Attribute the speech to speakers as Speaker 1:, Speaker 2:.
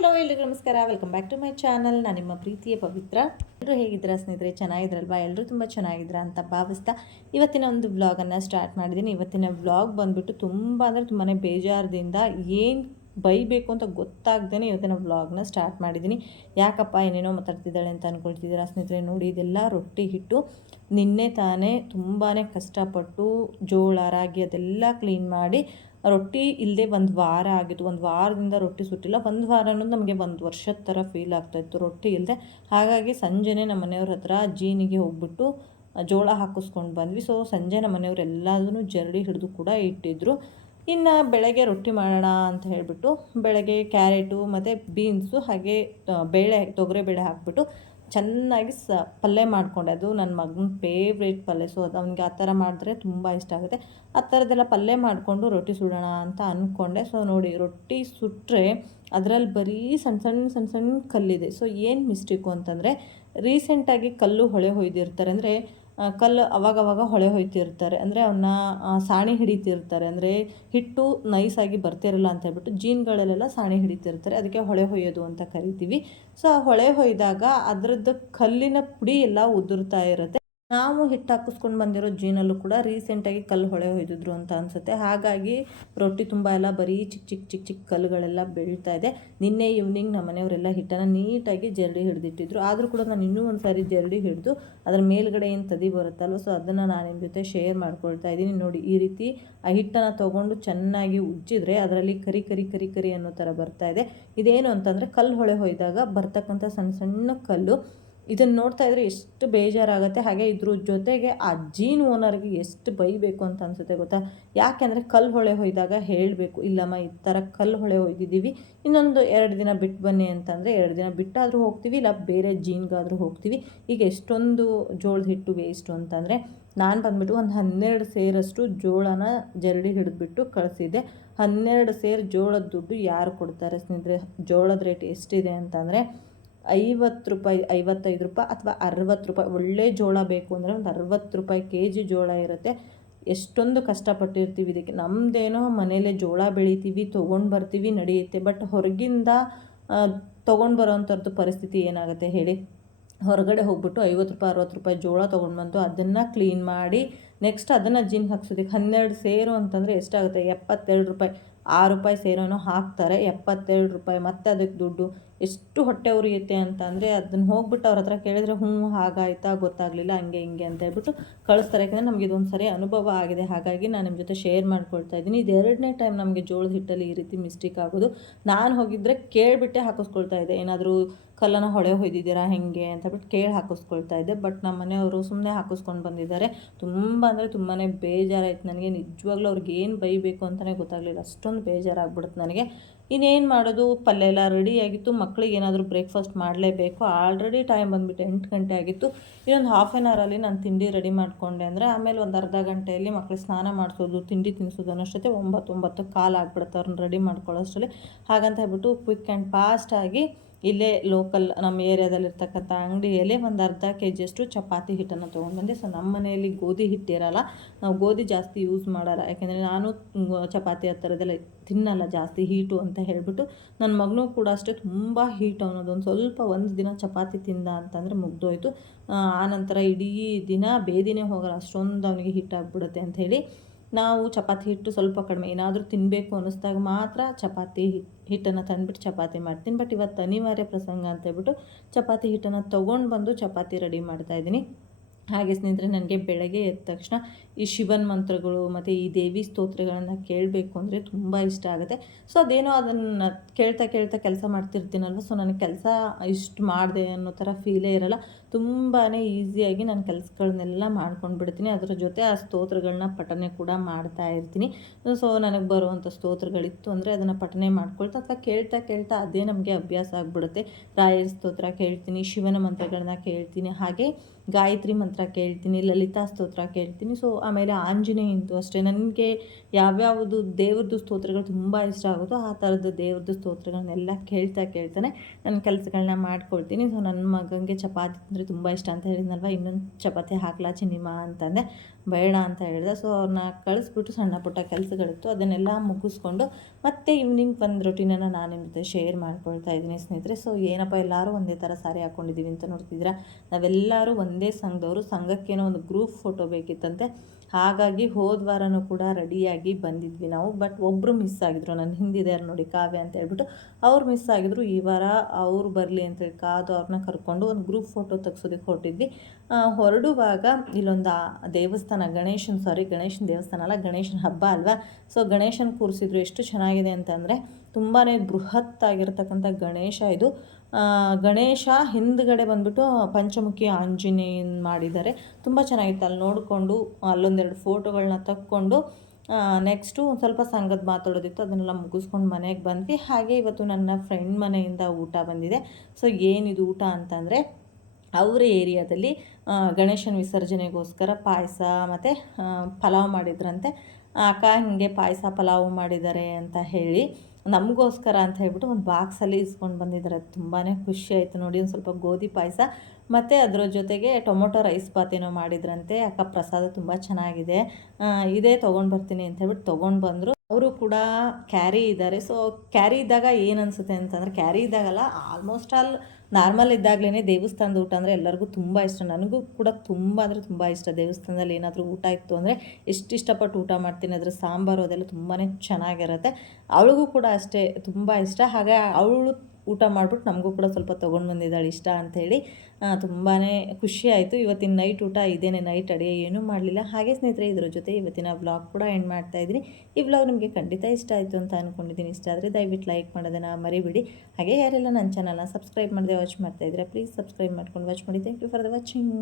Speaker 1: Hello ಎಲ್ರಿಗೂ ನಮಸ್ಕಾರ. Welcome back to my channel ನಾನು ನಿಮ್ಮ ಪ್ರೀತಿಯ ಪವಿತ್ರ. ಎಲ್ಲರೂ ಹೇಗಿದ್ದೀರಾ ಸ್ನೇಹಿತರೆ? ಚೆನ್ನಾಗಿದ್ರಲ್ವಾ? ಎಲ್ಲರೂ ತುಂಬ ಚೆನ್ನಾಗಿದ್ರ ಅಂತ ಭಾವಿಸ್ತಾ ಇವತ್ತಿನ ಒಂದು ವ್ಲಾಗನ್ನು ಸ್ಟಾರ್ಟ್ ಮಾಡಿದ್ದೀನಿ. ಇವತ್ತಿನ ವ್ಲಾಗ್ ಬಂದುಬಿಟ್ಟು ತುಂಬ ಅಂದರೆ ತುಂಬಾ ಬೇಜಾರದಿಂದ ಏನು ಬೈಬೇಕು ಅಂತ ಗೊತ್ತಾಗ್ದೇ ಇವತ್ತಿನ ವ್ಲಾಗ್ನ ಸ್ಟಾರ್ಟ್ ಮಾಡಿದ್ದೀನಿ. ಯಾಕಪ್ಪ ಏನೇನೋ ಮಾತಾಡ್ತಿದ್ದಾಳೆ ಅಂತ ಅಂದ್ಕೊಳ್ತಿದ್ದೀರಾ ಸ್ನೇಹಿತರೆ? ನೋಡಿ, ಇದೆಲ್ಲ ರೊಟ್ಟಿ ಹಿಟ್ಟು. ನಿನ್ನೆ ತಾನೇ ತುಂಬಾ ಕಷ್ಟಪಟ್ಟು ಜೋಳ, ರಾಗಿ ಅದೆಲ್ಲ ಕ್ಲೀನ್ ಮಾಡಿ ರೊಟ್ಟಿ ಇಲ್ಲದೆ ಒಂದು ವಾರ ಆಗಿತ್ತು. ಒಂದು ವಾರದಿಂದ ರೊಟ್ಟಿ ಸುಟ್ಟಿಲ್ಲ. ಒಂದು ವಾರ ಅನ್ನೋದು ನಮಗೆ ಒಂದು ವರ್ಷದ ಥರ ಫೀಲ್ ಆಗ್ತಾಯಿತ್ತು ರೊಟ್ಟಿ ಇಲ್ಲದೆ ಹಾಗಾಗಿ ಸಂಜೆನೇ ನಮ್ಮ ಮನೆಯವ್ರ ಹತ್ರ ಜೀನಿಗೆ ಹೋಗ್ಬಿಟ್ಟು ಜೋಳ ಹಾಕಿಸ್ಕೊಂಡು ಬಂದ್ವಿ. ಸೊ ಸಂಜೆ ನಮ್ಮ ಮನೆಯವ್ರು ಎಲ್ಲದೂ ಜರಡಿ ಹಿಡಿದು ಕೂಡ ಇಟ್ಟಿದ್ರು. ಇನ್ನು ಬೆಳಗ್ಗೆ ರೊಟ್ಟಿ ಮಾಡೋಣ ಅಂತ ಹೇಳಿಬಿಟ್ಟು ಬೆಳಗ್ಗೆ ಕ್ಯಾರೆಟು ಮತ್ತು ಬೀನ್ಸು ಹಾಗೆ ಬೇಳೆ, ತೊಗರೆ ಬೇಳೆ ಹಾಕಿಬಿಟ್ಟು ಚೆನ್ನಾಗಿ ಸ, ಪಲ್ಯ ಮಾಡಿಕೊಂಡೆ. ಅದು ನನ್ನ ಮಗನ ಫೇವ್ರೇಟ್ ಪಲ್ಯ. ಸೊ ಅದು ಅವನಿಗೆ ಆ ಥರ ಮಾಡಿದ್ರೆ ತುಂಬ ಇಷ್ಟ ಆಗುತ್ತೆ. ಆ ಥರದ್ದೆಲ್ಲ ಪಲ್ಯ ಮಾಡಿಕೊಂಡು ರೊಟ್ಟಿ ಸುಡೋಣ ಅಂತ ಅಂದ್ಕೊಂಡೆ ಸೊ ನೋಡಿ, ರೊಟ್ಟಿ ಸುಟ್ಟರೆ ಅದರಲ್ಲಿ ಬರೀ ಸಣ್ಣ ಸಣ್ಣ ಸಣ್ಣ ಸಣ್ಣ ಕಲ್ಲಿದೆ. ಸೊ ಏನು ಮಿಸ್ಟೇಕು ಅಂತಂದರೆ ರೀಸೆಂಟಾಗಿ ಕಲ್ಲು ಹೊಳೆ ಹೊಯ್ದಿರ್ತಾರೆ. ಅಂದರೆ ಕಲ್ಲು ಅವಾಗವಾಗ ಹೊಳೆ ಹೊಯ್ತಿರ್ತಾರೆ. ಅಂದರೆ ಅವನ್ನ ಸಾಣಿ ಹಿಡಿತಿರ್ತಾರೆ. ಅಂದರೆ ಹಿಟ್ಟು ನೈಸಾಗಿ ಬರ್ತಿರಲ್ಲ ಅಂತ ಹೇಳ್ಬಿಟ್ಟು ಜೀನ್ಗಳಲ್ಲೆಲ್ಲ ಸಾಣಿ ಹಿಡಿತಿರ್ತಾರೆ. ಅದಕ್ಕೆ ಹೊಳೆ ಹೊಯ್ಯೋದು ಅಂತ ಕರಿತೀವಿ. ಸೊ ಆ ಹೊಳೆ ಹೊಯ್ದಾಗ ಅದರದ್ದು ಕಲ್ಲಿನ ಪುಡಿ ಎಲ್ಲ ಉದುರ್ತಾ ಇರುತ್ತೆ. ನಾವು ಹಿಟ್ಟು ಹಾಕಿಸ್ಕೊಂಡು ಬಂದಿರೋ ಜೀನಲ್ಲೂ ಕೂಡ ರೀಸೆಂಟಾಗಿ ಕಲ್ಲು ಹೊಳೆ ಹೊಯ್ದಿದ್ರು ಅಂತ ಅನಿಸುತ್ತೆ. ಹಾಗಾಗಿ ರೊಟ್ಟಿ ತುಂಬ ಎಲ್ಲ ಬರೀ ಚಿಕ್ಕ ಚಿಕ್ಕ ಚಿಕ್ಕ ಚಿಕ್ಕ ಕಲ್ಲುಗಳೆಲ್ಲ ಬೆಳೀತಾ ಇದೆ. ನಿನ್ನೆ ಈವ್ನಿಂಗ್ ನಮ್ಮ ಮನೆಯವರೆಲ್ಲ ಹಿಟ್ಟನ್ನು ನೀಟಾಗಿ ಜರಡಿ ಹಿಡಿದಿಟ್ಟಿದ್ರು. ಆದರೂ ಕೂಡ ನಾನು ಇನ್ನೂ ಒಂದು ಸಾರಿ ಜರಡಿ ಹಿಡಿದು ಅದರ ಮೇಲ್ಗಡೆ ಏನು ತದಿ ಬರುತ್ತಲ್ವ ಸೊ ಅದನ್ನು ನಾನು ನಿಮ್ಮ ಜೊತೆ ಶೇರ್ ಮಾಡ್ಕೊಳ್ತಾ ಇದ್ದೀನಿ. ನೋಡಿ, ಈ ರೀತಿ ಆ ಹಿಟ್ಟನ್ನು ತೊಗೊಂಡು ಚೆನ್ನಾಗಿ ಉಜ್ಜಿದ್ರೆ ಅದರಲ್ಲಿ ಕರಿ ಕರಿ ಕರಿ ಕರಿ ಅನ್ನೋ ಥರ ಬರ್ತಾ ಇದೆ. ಇದೇನು ಅಂತಂದರೆ ಕಲ್ಲು ಹೊಳೆ ಹೊಯ್ದಾಗ ಬರ್ತಕ್ಕಂಥ ಸಣ್ಣ ಸಣ್ಣ ಕಲ್ಲು ಇದನ್ನು ನೋಡ್ತಾ ಇದ್ರೆ ಎಷ್ಟು ಬೇಜಾರಾಗುತ್ತೆ. ಹಾಗೆ ಇದ್ರ ಜೊತೆಗೆ ಆ ಜೀನ್ ಓನರ್ಗೆ ಎಷ್ಟು ಬೈಬೇಕು ಅಂತ ಅನ್ಸುತ್ತೆ ಗೊತ್ತಾ? ಯಾಕೆಂದರೆ ಕಲ್ಲು ಹೊಳೆ ಹೊಯ್ದಾಗ ಹೇಳಬೇಕು, ಇಲ್ಲಮ್ಮ ಈ ಥರ ಕಲ್ಲು ಹೊಳೆ ಹೊಯ್ದಿದ್ದೀವಿ, ಇನ್ನೊಂದು ಎರಡು ದಿನ ಬಿಟ್ಟು ಬನ್ನಿ ಅಂತಂದರೆ ಎರಡು ದಿನ ಬಿಟ್ಟಾದರೂ ಹೋಗ್ತೀವಿ, ಇಲ್ಲ ಬೇರೆ ಜೀನ್ಗಾದರೂ ಹೋಗ್ತೀವಿ. ಈಗ ಎಷ್ಟೊಂದು ಜೋಳದ ಹಿಟ್ಟು ವೇಸ್ಟು ಅಂತಂದರೆ ನಾನು ಬಂದ್ಬಿಟ್ಟು ಒಂದು ಹನ್ನೆರಡು ಸೇರಷ್ಟು ಜೋಳನ ಜರಡಿ ಹಿಡಿದ್ಬಿಟ್ಟು ಕಳಿಸಿದ್ದೆ. ಹನ್ನೆರಡು ಸೇರು ಜೋಳದ ದುಡ್ಡು ಯಾರು ಕೊಡ್ತಾರೆ ಸ್ನೇಹಿತರೆ? ಜೋಳದ ರೇಟ್ ಎಷ್ಟಿದೆ ಅಂತಂದರೆ ಐವತ್ತು ರೂಪಾಯಿ, ಐವತ್ತೈದು ರೂಪಾಯಿ ಅಥವಾ ಅರವತ್ತು ರೂಪಾಯಿ, ಒಳ್ಳೆ ಜೋಳ ಬೇಕು ಅಂದರೆ ಒಂದು ಅರವತ್ತು ರೂಪಾಯಿ ಕೆ ಜಿ ಜೋಳ ಇರುತ್ತೆ. ಎಷ್ಟೊಂದು ಕಷ್ಟಪಟ್ಟಿರ್ತೀವಿ ಇದಕ್ಕೆ. ನಮ್ಮದೇನೋ ಮನೇಲೆ ಜೋಳ ಬೆಳಿತೀವಿ, ತೊಗೊಂಡು ಬರ್ತೀವಿ, ನಡೆಯುತ್ತೆ. ಬಟ್ ಹೊರಗಿಂದ ತೊಗೊಂಡು ಬರೋವಂಥದ್ದು ಪರಿಸ್ಥಿತಿ ಏನಾಗುತ್ತೆ ಹೇಳಿ? ಹೊರಗಡೆ ಹೋಗ್ಬಿಟ್ಟು ಐವತ್ತು ರೂಪಾಯಿ, ಅರವತ್ತು ರೂಪಾಯಿ ಜೋಳ ತೊಗೊಂಡು ಬಂದು ಅದನ್ನು ಕ್ಲೀನ್ ಮಾಡಿ ನೆಕ್ಸ್ಟ್ ಅದನ್ನು ಜಿನ್ ಹಾಕ್ಸೋದಕ್ಕೆ ಹನ್ನೆರಡು ಸೇರು ಅಂತಂದರೆ ಎಷ್ಟಾಗುತ್ತೆ? ಎಪ್ಪತ್ತೆರಡು ರೂಪಾಯಿ. ಆರು ರೂಪಾಯಿ ಸೇರೋನು ಹಾಕ್ತಾರೆ, ಎಪ್ಪತ್ತೆರಡು ರೂಪಾಯಿ. ಮತ್ತೆ ಅದಕ್ಕೆ ದುಡ್ಡು. ಎಷ್ಟು ಹೊಟ್ಟೆ ಉರಿಯುತ್ತೆ ಅಂತ ಅಂದರೆ ಅದನ್ನು ಹೋಗ್ಬಿಟ್ಟು ಅವ್ರ ಹತ್ರ ಕೇಳಿದ್ರೆ, ಹ್ಞೂ, ಹಾಗಾಯ್ತಾ, ಗೊತ್ತಾಗಲಿಲ್ಲ, ಹಂಗೆ, ಹಿಂಗೆ ಅಂತ ಹೇಳ್ಬಿಟ್ಟು ಕಳಿಸ್ತಾರೆ. ಯಾಕಂದರೆ ನಮಗೆ ಇದೊಂದು ಸರಿ ಅನುಭವ ಆಗಿದೆ. ಹಾಗಾಗಿ ನಾನು ನಿಮ್ಮ ಜೊತೆ ಶೇರ್ ಮಾಡ್ಕೊಳ್ತಾ ಇದ್ದೀನಿ. ಇದು ಎರಡನೇ ಟೈಮ್ ನಮಗೆ ಜೋಳದ ಹಿಟ್ಟಲ್ಲಿ ಈ ರೀತಿ ಮಿಸ್ಟೇಕ್ ಆಗೋದು. ನಾನು ಹೋಗಿದ್ದರೆ ಕೇಳಿಬಿಟ್ಟೆ ಹಾಕಿಸ್ಕೊಳ್ತಾ ಇದ್ದೆ. ಏನಾದರೂ ಕಲ್ಲನ್ನು ಹೊಳೆ ಹೊಯ್ದಿದ್ದೀರಾ, ಹೇಗೆ ಅಂತ ಬಿಟ್ಟು ಕೇಳಿ ಹಾಕಿಸ್ಕೊಳ್ತಾ ಇದ್ದೆ. ಬಟ್ ನಮ್ಮ ಮನೆಯವರು ಸುಮ್ಮನೆ ಹಾಕಿಸ್ಕೊಂಡು ಬಂದಿದ್ದಾರೆ. ತುಂಬ ಅಂದರೆ ತುಂಬಾ ಬೇಜಾರಾಯ್ತು ನನಗೆ. ನಿಜವಾಗ್ಲೂ ಅವ್ರಿಗೆ ಏನು ಬೈಬೇಕು ಅಂತಲೇ ಗೊತ್ತಾಗಲಿಲ್ಲ. ಅಷ್ಟೊಂದು ಬೇಜಾರಾಗ್ಬಿಡುತ್ತೆ ನನಗೆ. ಇನ್ನೇನು ಮಾಡೋದು? ಪಲ್ಯ ಎಲ್ಲ ರೆಡಿಯಾಗಿತ್ತು ಮಕ್ಳಿಗೆ ಏನಾದರೂ ಬ್ರೇಕ್ಫಾಸ್ಟ್ ಮಾಡಲೇಬೇಕು. ಆಲ್ರೆಡಿ ಟೈಮ್ ಬಂದುಬಿಟ್ಟು ಎಂಟು ಗಂಟೆ ಆಗಿತ್ತು. ಇನ್ನೊಂದು ಹಾಫ್ ಆನ್ ಅವರಲ್ಲಿ ನಾನು ತಿಂಡಿ ರೆಡಿ ಮಾಡಿಕೊಂಡೆ ಅಂದರೆ ಆಮೇಲೆ ಒಂದು ಅರ್ಧ ಗಂಟೆಯಲ್ಲಿ ಮಕ್ಳಿಗೆ ಸ್ನಾನ ಮಾಡಿಸೋದು, ತಿಂಡಿ ತಿನ್ನಿಸೋದು ಅನ್ನೋಷ್ಟೊತ್ತೆ ಒಂಬತ್ತು ಒಂಬತ್ತು ಕಾಲು ಆಗ್ಬಿಡುತ್ತೆ ಅವ್ರನ್ನ ರೆಡಿ ಮಾಡ್ಕೊಳ್ಳೋಷ್ಟರಲ್ಲಿ. ಹಾಗಂತ ಹೇಳ್ಬಿಟ್ಟು ಕ್ವಿಕ್ ಆ್ಯಂಡ್ ಫಾಸ್ಟಾಗಿ ಇಲ್ಲೇ ಲೋಕಲ್ ನಮ್ಮ ಏರಿಯಾದಲ್ಲಿರ್ತಕ್ಕಂಥ ಅಂಗಡಿಯಲ್ಲಿ ಒಂದು ಅರ್ಧ ಕೆ ಜಿಯಷ್ಟು ಚಪಾತಿ ಹಿಟ್ಟನ್ನು ತೊಗೊಂಡ್ಬಂದೆ. ಸೊ ನಮ್ಮ ಮನೆಯಲ್ಲಿ ಗೋಧಿ ಹಿಟ್ಟಿರಲ್ಲ ನಾವು ಗೋಧಿ ಜಾಸ್ತಿ ಯೂಸ್ ಮಾಡಲ್ಲ. ಯಾಕೆಂದರೆ ನಾನು ಚಪಾತಿ ಆ ಥರದ್ದೆಲ್ಲ ತಿನ್ನಲ್ಲ, ಜಾಸ್ತಿ ಹೀಟು ಅಂತ ಹೇಳಿಬಿಟ್ಟು ನನ್ನ ಮಗನೂ ಕೂಡ ಅಷ್ಟೇ ತುಂಬ ಹೀಟ್ ಅನ್ನೋದು ಒಂದು ಸ್ವಲ್ಪ ಒಂದು ದಿನ ಚಪಾತಿ ತಿಂದ ಅಂತಂದರೆ ಮುಗ್ದೋಯ್ತು. ಆನಂತರ ಇಡೀ ದಿನ ಬೇದಿನೇ ಹೋಗಲ್ಲ. ಅಷ್ಟೊಂದು ಅವನಿಗೆ ಹೀಟ್ ಆಗಿಬಿಡುತ್ತೆ ಅಂಥೇಳಿ ನಾವು ಚಪಾತಿ ಹಿಟ್ಟು ಸ್ವಲ್ಪ ಕಡಿಮೆ ಏನಾದರೂ ತಿನ್ನಬೇಕು ಅನ್ನಿಸ್ದಾಗ ಮಾತ್ರ ಚಪಾತಿ ಹಿಟ್ಟನ್ನು ತಂದುಬಿಟ್ಟು ಚಪಾತಿ ಮಾಡ್ತೀನಿ. ಬಟ್ ಇವತ್ತು ಅನಿವಾರ್ಯ ಪ್ರಸಂಗ ಅಂತ ಹೇಳ್ಬಿಟ್ಟು ಚಪಾತಿ ಹಿಟ್ಟನ್ನು ತೊಗೊಂಡು ಬಂದು ಚಪಾತಿ ರೆಡಿ ಮಾಡ್ತಾಯಿದ್ದೀನಿ ಹಾಗೆ ಸ್ನೇಹಿತರೆ, ನನಗೆ ಬೆಳಗ್ಗೆ ಎದ್ದ ತಕ್ಷಣ ಈ ಶಿವನ್ ಮಂತ್ರಗಳು ಮತ್ತು ಈ ದೇವಿ ಸ್ತೋತ್ರಗಳನ್ನು ಕೇಳಬೇಕು ಅಂದರೆ ತುಂಬ ಇಷ್ಟ ಆಗುತ್ತೆ. ಸೊ ಅದೇನೋ ಅದನ್ನು ಕೇಳ್ತಾ ಕೇಳ್ತಾ ಕೆಲಸ ಮಾಡ್ತಿರ್ತೀನಲ್ವ? ಸೊ ನನಗೆ ಕೆಲಸ ಇಷ್ಟು ಮಾಡಿದೆ ಅನ್ನೋ ಥರ ಫೀಲೇ ಇರಲ್ಲ. ತುಂಬಾ ಈಸಿಯಾಗಿ ನಾನು ಕೆಲಸಗಳನ್ನೆಲ್ಲ ಮಾಡ್ಕೊಂಡು ಬಿಡ್ತೀನಿ. ಅದರ ಜೊತೆ ಆ ಸ್ತೋತ್ರಗಳನ್ನ ಪಠನೆ ಕೂಡ ಮಾಡ್ತಾ ಇರ್ತೀನಿ. ಸೊ ನನಗೆ ಬರುವಂಥ ಸ್ತೋತ್ರಗಳಿತ್ತು ಅಂದರೆ ಅದನ್ನು ಪಠನೆ ಮಾಡ್ಕೊಳ್ತಾ ಅಥವಾ ಕೇಳ್ತಾ ಕೇಳ್ತಾ ಅದೇ ನಮಗೆ ಅಭ್ಯಾಸ ಆಗಿಬಿಡುತ್ತೆ. ರಾಯರ ಸ್ತೋತ್ರ ಕೇಳ್ತೀನಿ, ಶಿವನ ಮಂತ್ರಗಳನ್ನ ಕೇಳ್ತೀನಿ. ಹಾಗೆ ಗಾಯತ್ರಿ ಮಂತ್ರ ಕೇಳ್ತೀನಿ, ಲಲಿತಾ ಸ್ತೋತ್ರ ಕೇಳ್ತೀನಿ. ಸೊ ಆಮೇಲೆ ಆಂಜನೇಯಂದು ಅಷ್ಟೇ. ನನಗೆ ಯಾವ್ಯಾವುದು ದೇವ್ರದ್ದು ಸ್ತೋತ್ರಗಳು ತುಂಬ ಇಷ್ಟ ಆಗುತ್ತೋ ಆ ಥರದ್ದು ದೇವ್ರದ್ದು ಸ್ತೋತ್ರಗಳನ್ನೆಲ್ಲ ಕೇಳ್ತಾ ಕೇಳ್ತಾನೆ ನನ್ನ ಕೆಲಸಗಳನ್ನ ಮಾಡ್ಕೊಳ್ತೀನಿ. ಸೊ ನನ್ನ ಮಗನಿಗೆ ಚಪಾತಿ ಅಂದರೆ ತುಂಬ ಇಷ್ಟ ಅಂತ ಹೇಳಿದ್ನಲ್ವ? ಇನ್ನೊಂದು ಚಪಾತಿ ಹಾಕ್ಲಾ ಚಿನ್ನಿಮಾ ಅಂತಂದೆ. ಬೇಡ ಅಂತ ಹೇಳಿದೆ. ಸೊ ಅವ್ರನ್ನ ಕಳಿಸ್ಬಿಟ್ಟು ಸಣ್ಣ ಪುಟ್ಟ ಕೆಲಸಗಳಿತ್ತು. ಅದನ್ನೆಲ್ಲ ಮುಗಿಸ್ಕೊಂಡು ಮತ್ತೆ ಈವ್ನಿಂಗ್ ಒಂದು ರೊಟೀನನ್ನು ನಾನು ನಿಮ್ಮ ಜೊತೆ ಶೇರ್ ಮಾಡ್ಕೊಳ್ತಾ ಇದ್ದೀನಿ ಸ್ನೇಹಿತರೆ. ಸೊ ಏನಪ್ಪ ಎಲ್ಲರೂ ಒಂದೇ ಥರ ಸಾರಿ ಹಾಕ್ಕೊಂಡಿದ್ದೀವಿ ಅಂತ ನೋಡ್ತಿದ್ದೀರಾ? ನಾವೆಲ್ಲರೂ ಒಂದೇ ಸಂಘದವರು. ಸಂಘಕ್ಕೇನೋ ಒಂದು ಗ್ರೂಪ್ ಫೋಟೋ ಬೇಕಿತ್ತಂತೆ. ಹಾಗಾಗಿ ಹೋದ ವಾರನೂ ಕೂಡ ರೆಡಿಯಾಗಿ ಬಂದಿದ್ವಿ ನಾವು. ಬಟ್ ಒಬ್ಬರು ಮಿಸ್ ಆಗಿದ್ರು. ನನ್ನ ಹಿಂದಿದೆ ನೋಡಿ, ಕಾವ್ಯ ಅಂತ ಹೇಳ್ಬಿಟ್ಟು ಅವ್ರು ಮಿಸ್ ಆಗಿದ್ರು. ಈ ವಾರ ಅವ್ರು ಬರಲಿ ಅಂತೇಳಿ ಕಾದು ಅವ್ರನ್ನ ಕರ್ಕೊಂಡು ಒಂದು ಗ್ರೂಪ್ ಫೋಟೋ ತೆಗ್ಸೋದಕ್ಕೆ ಹೊರಟಿದ್ವಿ. ಹೊರಡುವಾಗ ಇಲ್ಲೊಂದು ಆ ದೇವಸ್ಥಾನ, ಗಣೇಶನ ಸಾರಿ ಗಣೇಶನ ದೇವಸ್ಥಾನ ಅಲ್ಲ, ಗಣೇಶನ ಹಬ್ಬ ಅಲ್ವಾ? ಸೊ ಗಣೇಶನ ಕೂರಿಸಿದ್ರು ಎಷ್ಟು ಚೆನ್ನಾಗಿದೆ ಅಂತಂದರೆ ತುಂಬಾ ಬೃಹತ್ತಾಗಿರ್ತಕ್ಕಂಥ ಗಣೇಶ ಇದು. ಗಣೇಶ ಹಿಂದ್ಗಡೆ ಬಂದ್ಬಿಟ್ಟು ಪಂಚಮುಖಿ ಆಂಜನೇಯನ್ ಮಾಡಿದ್ದಾರೆ. ತುಂಬ ಚೆನ್ನಾಗಿತ್ತು. ಅಲ್ಲಿ ನೋಡಿಕೊಂಡು, ಅಲ್ಲೊಂದೆರಡು ಫೋಟೋಗಳನ್ನ ತಕ್ಕೊಂಡು ನೆಕ್ಸ್ಟು ಒಂದು ಸ್ವಲ್ಪ ಸಂಘದ ಮಾತಾಡೋದಿತ್ತು. ಅದನ್ನೆಲ್ಲ ಮುಗಿಸ್ಕೊಂಡು ಮನೆಗೆ ಬಂದ್ವಿ. ಹಾಗೆ ಇವತ್ತು ನನ್ನ ಫ್ರೆಂಡ್ ಮನೆಯಿಂದ ಊಟ ಬಂದಿದೆ. ಸೊ ಏನಿದು ಊಟ ಅಂತಂದರೆ ಅವರ ಏರಿಯಾದಲ್ಲಿ ಗಣೇಶನ ವಿಸರ್ಜನೆಗೋಸ್ಕರ ಪಾಯಸ ಮತ್ತು ಪಲಾವ್ ಮಾಡಿದ್ರಂತೆ. ಅಕ್ಕ ಹಿಂಗೆ ಪಾಯಸ ಪಲಾವ್ ಮಾಡಿದ್ದಾರೆ ಅಂತ ಹೇಳಿ, ನಮಗೋಸ್ಕರ ಅಂತ ಹೇಳ್ಬಿಟ್ಟು ಒಂದು ಬಾಕ್ಸಲ್ಲಿ ಇಸ್ಕೊಂಡು ಬಂದಿದ್ದಾರೆ. ತುಂಬಾ ಖುಷಿ ಆಯಿತು ನೋಡಿ, ಒಂದು ಸ್ವಲ್ಪ ಗೋಧಿ ಪಾಯಸ ಮತ್ತು ಅದರ ಜೊತೆಗೆ ಟೊಮೊಟೊ ರೈಸ್ ಬಾತ್ ಮಾಡಿದ್ರಂತೆ. ಅಕ್ಕ ಪ್ರಸಾದ ತುಂಬ ಚೆನ್ನಾಗಿದೆ. ಇದೇ ತೊಗೊಂಡು ಬರ್ತೀನಿ ಅಂತ ಹೇಳ್ಬಿಟ್ಟು ತೊಗೊಂಡು ಬಂದರು. ಅವರು ಕೂಡ ಕ್ಯಾರಿ ಇದ್ದಾರೆ. ಸೊ ಕ್ಯಾರಿ ಇದ್ದಾಗ ಏನು ಅನಿಸುತ್ತೆ ಅಂತಂದರೆ, ಕ್ಯಾರಿ ಇದ್ದಾಗಲ್ಲ ಆಲ್ಮೋಸ್ಟ್ ಆಲ್ ನಾರ್ಮಲ್ ಇದ್ದಾಗಲೇ ದೇವಸ್ಥಾನದ ಊಟ ಅಂದರೆ ಎಲ್ಲರಿಗೂ ತುಂಬ ಇಷ್ಟ. ನನಗೂ ಕೂಡ ತುಂಬ ಅಂದರೆ ತುಂಬ ಇಷ್ಟ. ದೇವಸ್ಥಾನದಲ್ಲಿ ಏನಾದರೂ ಊಟ ಇತ್ತು ಅಂದರೆ ಎಷ್ಟು ಇಷ್ಟಪಟ್ಟು ಊಟ ಮಾಡ್ತೀನಿ ಅದರ ಸಾಂಬಾರು ಅದೆಲ್ಲ ತುಂಬಾ ಚೆನ್ನಾಗಿರುತ್ತೆ. ಅವಳಿಗೂ ಕೂಡ ಅಷ್ಟೇ ತುಂಬ ಇಷ್ಟ. ಹಾಗೆ ಅವಳು ಊಟ ಮಾಡಿಬಿಟ್ಟು ನಮಗೂ ಕೂಡ ಸ್ವಲ್ಪ ತೊಗೊಂಡು ಬಂದಿದ್ದಾಳೆ ಇಷ್ಟ ಅಂಥೇಳಿ ತುಂಬಾ ಖುಷಿ ಆಯಿತು. ಇವತ್ತಿನ ನೈಟ್ ಊಟ, ಇದೇನೆ ನೈಟ್, ಅಡುಗೆ ಏನೂ ಮಾಡಲಿಲ್ಲ. ಹಾಗೆ ಸ್ನೇಹಿತರೆ, ಇದ್ರ ಜೊತೆ ಇವತ್ತಿನ ವ್ಲಾಗ್ ಕೂಡ ಎಂಡ್ ಮಾಡ್ತಾ ಇದ್ದೀನಿ. ಈ ವ್ಲಾಗ್ ನಿಮಗೆ ಖಂಡಿತ ಇಷ್ಟ ಆಯಿತು ಅಂತ ಅಂದ್ಕೊಂಡಿದ್ದೀನಿ ಇಷ್ಟ ಆದರೆ ದಯವಿಟ್ಟು ಲೈಕ್ ಮಾಡೋದನ್ನು ಮರಿಬಿಡಿ. ಹಾಗೆ ಯಾರೆಲ್ಲ ನನ್ನ ಚಾನಲ್ನ ಸಬ್ಸ್ಕ್ರೈಬ್ ಮಾಡದೆ ವಾಚ್ ಮಾಡ್ತಾ ಇದ್ದೀರಾ ಪ್ಲೀಸ್ ಸಬ್ಸ್ಕ್ರೈಬ್ ಮಾಡ್ಕೊಂಡು ವಾಚ್ ಮಾಡಿ. Thank you for the watching